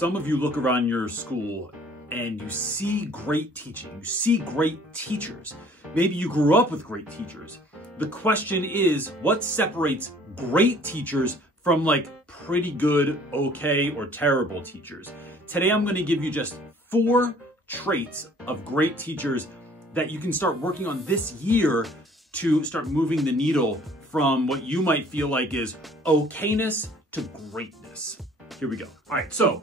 Some of you look around your school and you see great teaching, you see great teachers. Maybe you grew up with great teachers. The question is, what separates great teachers from like pretty good, okay, or terrible teachers? Today, I'm going to give you just 4 traits of great teachers that you can start working on this year to start moving the needle from what you might feel like is okayness to greatness. Here we go. All right, so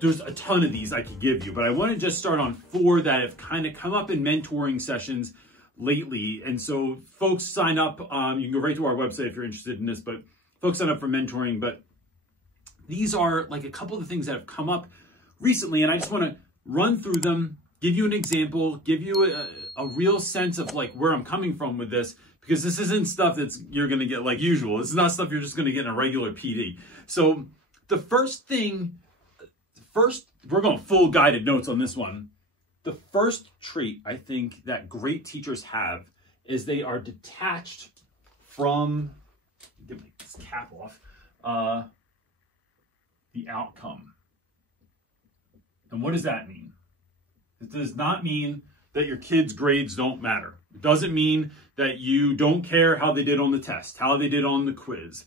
there's a ton of these I could give you, but I want to just start on 4 that have kind of come up in mentoring sessions lately. And so folks sign up, you can go right to our website if you're interested in this, but folks sign up for mentoring. But these are like a couple of the things that have come up recently, and I just want to run through them, give you an example, give you a real sense of like where I'm coming from with this, because this isn't stuff you're going to get like usual. This is not stuff you're just going to get in a regular PD. So the first, we're going full guided notes on this one. The first trait I think that great teachers have is they are detached from, get this cap off, the outcome. And what does that mean? It does not mean that your kids' grades don't matter. It doesn't mean that you don't care how they did on the test, how they did on the quiz.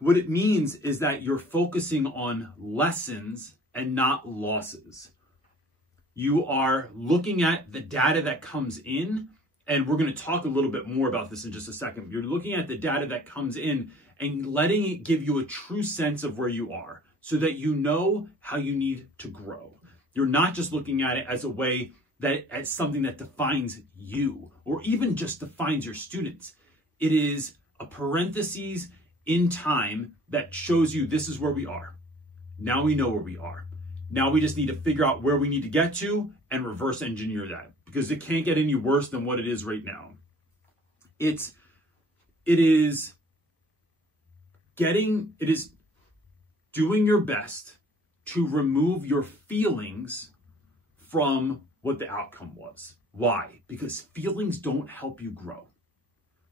What it means is that you're focusing on lessons and not losses. You are looking at the data that comes in, and we're going to talk a little bit more about this in just a second. You're looking at the data that comes in and letting it give you a true sense of where you are so that you know how you need to grow. You're not just looking at it as a way as something that defines you or even just defines your students. It is a parenthesis in time that shows you this is where we are. Now we know where we are. Now we just need to figure out where we need to get to and reverse engineer that, because it can't get any worse than what it is right now. It is doing your best to remove your feelings from what the outcome was. Why? Because feelings don't help you grow.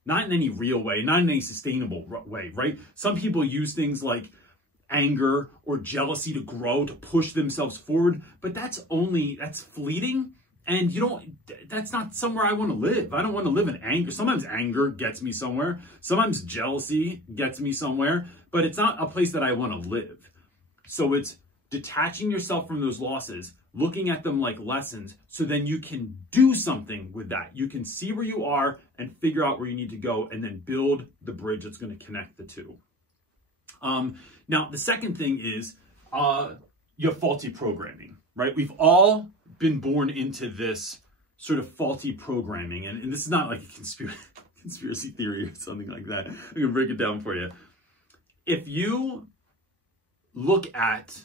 Not in any real way, not in any sustainable way, right? Some people use things like anger or jealousy to grow, to push themselves forward, but that's fleeting, and that's not somewhere I want to live. I don't want to live in anger. Sometimes anger gets me somewhere. Sometimes jealousy gets me somewhere, but it's not a place that I want to live. So it's detaching yourself from those losses, looking at them like lessons, so then you can do something with that. You can see where you are and figure out where you need to go, and then build the bridge that's going to connect the two. Now, the second thing is you have faulty programming, right? We've all been born into this sort of faulty programming, and this is not like a conspiracy theory or something like that. I'm going to break it down for you. If you look at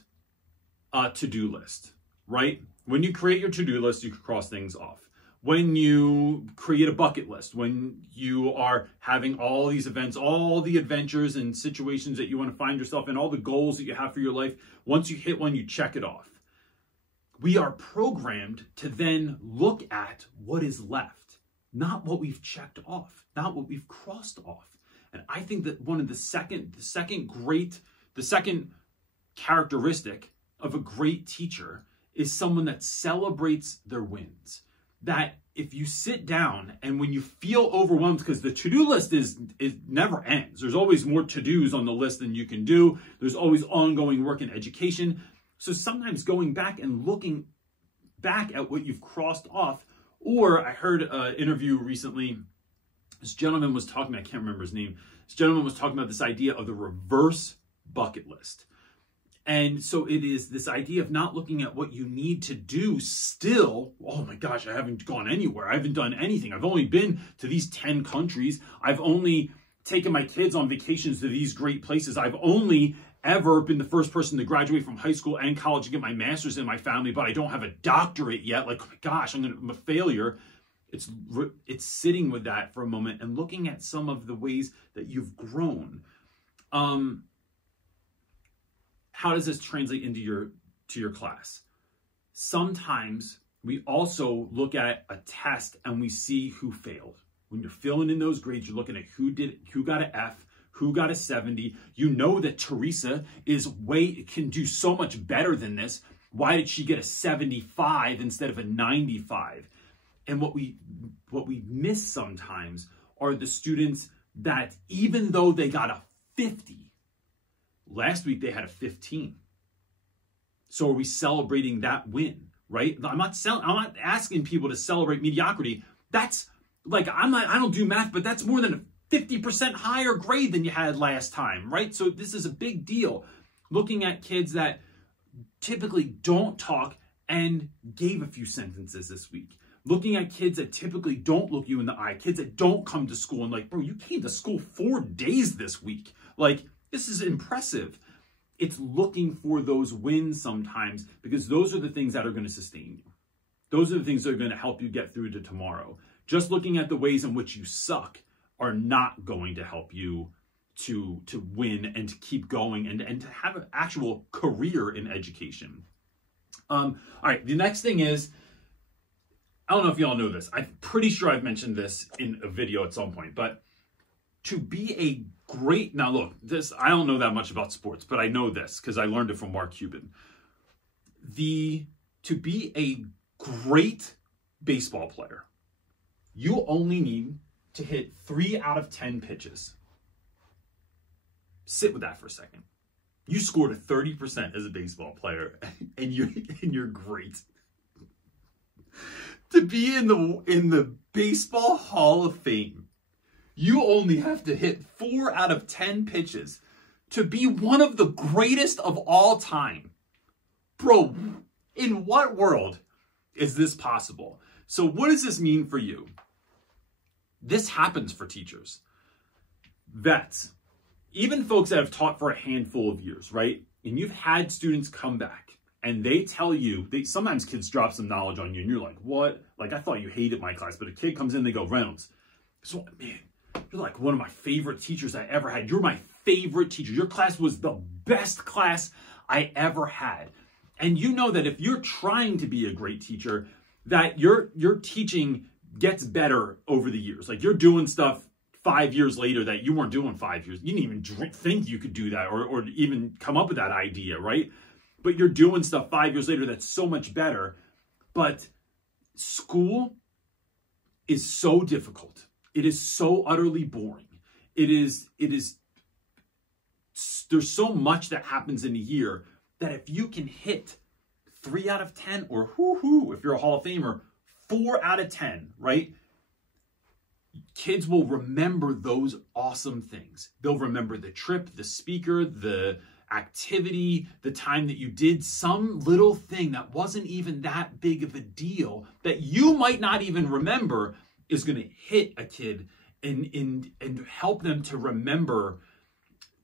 a to-do list, right? When you create your to-do list, you can cross things off. When you create a bucket list, when you are having all these events, all the adventures and situations that you want to find yourself in, all the goals that you have for your life, once you hit one, you check it off. We are programmed to then look at what is left, not what we've checked off, not what we've crossed off. And I think that one of the second characteristic of a great teacher is someone that celebrates their wins. That if you sit down and when you feel overwhelmed, because the to-do list it never ends. There's always more to-dos on the list than you can do. There's always ongoing work in education. So sometimes going back and looking back at what you've crossed off, or I heard an interview recently, this gentleman was talking, I can't remember his name. This gentleman was talking about this idea of the reverse bucket list. And so it is this idea of not looking at what you need to do still. Oh my gosh, I haven't gone anywhere. I haven't done anything. I've only been to these 10 countries. I've only taken my kids on vacations to these great places. I've only ever been the first person to graduate from high school and college and get my master's in my family, but I don't have a doctorate yet. Like, oh my gosh, I'm a failure. It's sitting with that for a moment and looking at some of the ways that you've grown. How does this translate into your class? Sometimes we also look at a test and we see who failed. When you're filling in those grades, you're looking at who got an F, who got a 70. You know that Teresa can do so much better than this. Why did she get a 75 instead of a 95? And what we miss sometimes are the students that, even though they got a 50, last week they had a 15. So are we celebrating that win, right? I'm not asking people to celebrate mediocrity. That's like, I don't do math, but that's more than a 50% higher grade than you had last time, right? So this is a big deal. Looking at kids that typically don't talk and gave a few sentences this week. Looking at kids that typically don't look you in the eye. Kids that don't come to school and like, bro, you came to school 4 days this week. Like, this is impressive. It's looking for those wins sometimes, because those are the things that are going to sustain you. Those are the things that are going to help you get through to tomorrow. Just looking at the ways in which you suck are not going to help you to win and to keep going and to have an actual career in education. All right, the next thing is, I don't know if y'all know this. I'm pretty sure I've mentioned this in a video at some point, but to be a great, now look, this, I don't know that much about sports, but I know this because I learned it from Mark Cuban. To be a great baseball player, you only need to hit 3 out of 10 pitches. Sit with that for a second. You scored a 30% as a baseball player, and you're great. To be in the Baseball Hall of Fame, you only have to hit 4 out of 10 pitches to be one of the greatest of all time. Bro, in what world is this possible? So what does this mean for you? This happens for teachers, vets, even folks that have taught for a handful of years, right? And you've had students come back and they tell you, sometimes kids drop some knowledge on you and you're like, what? Like, I thought you hated my class, but a kid comes in, they go, Reynolds, so man, you're like one of my favorite teachers I ever had. You're my favorite teacher. Your class was the best class I ever had. And you know that if you're trying to be a great teacher, that your teaching gets better over the years. Like, you're doing stuff 5 years later that you weren't doing 5 years. You didn't even think you could do that or even come up with that idea, right? But you're doing stuff 5 years later that's so much better. But school is so difficult. It is so utterly boring. There's so much that happens in a year that if you can hit 3 out of 10 or if you're a Hall of Famer, 4 out of 10, right? Kids will remember those awesome things. They'll remember the trip, the speaker, the activity, the time that you did some little thing that wasn't even that big of a deal that you might not even remember is going to hit a kid and help them to remember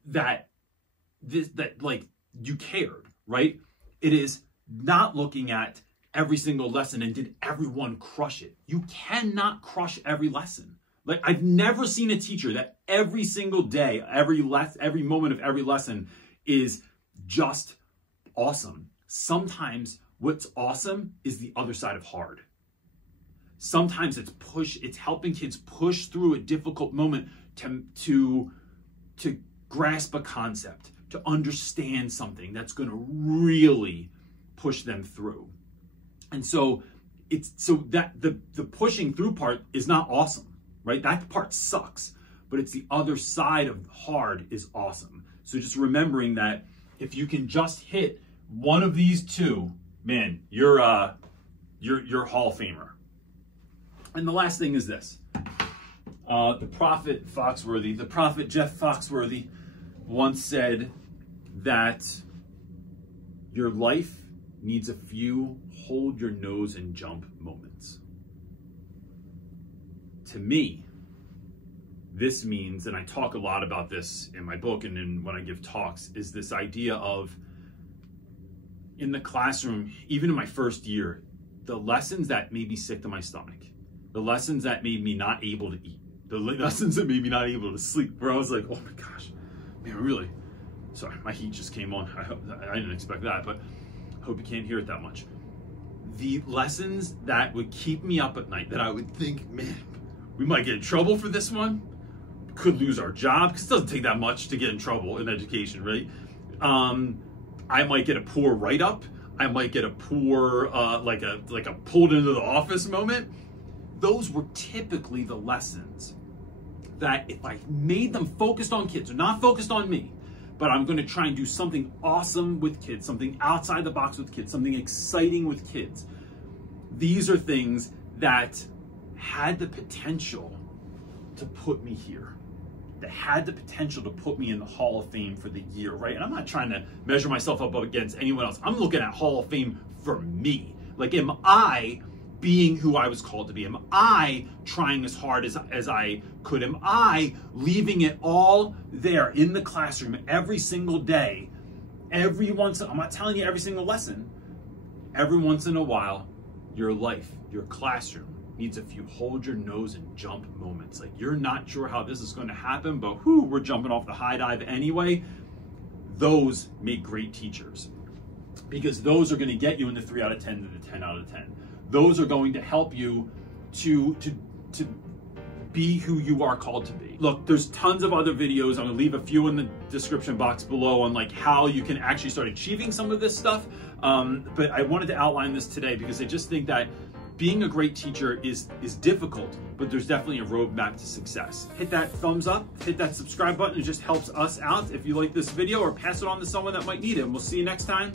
that like you cared, right? It is not looking at every single lesson and did everyone crush it. You cannot crush every lesson. Like, I've never seen a teacher that every single day, every moment of every lesson is just awesome. Sometimes what's awesome is the other side of hard. Sometimes it's helping kids push through a difficult moment to grasp a concept, to understand something that's going to really push them through. And so that the pushing through part is not awesome, right? That part sucks, but it's the other side of hard is awesome. So just remembering that if you can just hit one of these two, man, you're Hall of Famer. And the last thing is this. The prophet Jeff Foxworthy once said that your life needs a few hold your nose and jump moments. To me, this means, and I talk a lot about this in my book and when I give talks, is this idea of in the classroom, even in my first year, the lessons that made me sick to my stomach, the lessons that made me not able to eat, the lessons that made me not able to sleep, where I was like, oh my gosh, man, really, sorry, my heat just came on. I didn't expect that, but I hope you can't hear it that much. The lessons that would keep me up at night, that I would think, man, we might get in trouble for this one. could lose our job, because it doesn't take that much to get in trouble in education, right? I might get a poor write-up. I might get a poor, like a pulled into the office moment. Those were typically the lessons that if I made them focused on kids, or not focused on me, but I'm going to try and do something awesome with kids, something outside the box with kids, something exciting with kids. These are things that had the potential to put me here, that had the potential to put me in the Hall of Fame for the year, right? And I'm not trying to measure myself up against anyone else. I'm looking at Hall of Fame for me. Like, am I being who I was called to be? Am I trying as hard as I could? Am I leaving it all there in the classroom every single day? I'm not telling you every single lesson. Every once in a while, your life, your classroom needs a few hold your nose and jump moments. Like, you're not sure how this is going to happen, but we're jumping off the high dive anyway. Those make great teachers, because those are going to get you in the 3 out of 10 to the 10 out of 10. Those are going to help you to be who you are called to be. Look, there's tons of other videos. I'm gonna leave a few in the description box below on like how you can actually start achieving some of this stuff. But I wanted to outline this today because I just think that being a great teacher is difficult, but there's definitely a roadmap to success. Hit that thumbs up, hit that subscribe button. It just helps us out if you like this video, or pass it on to someone that might need it. And we'll see you next time.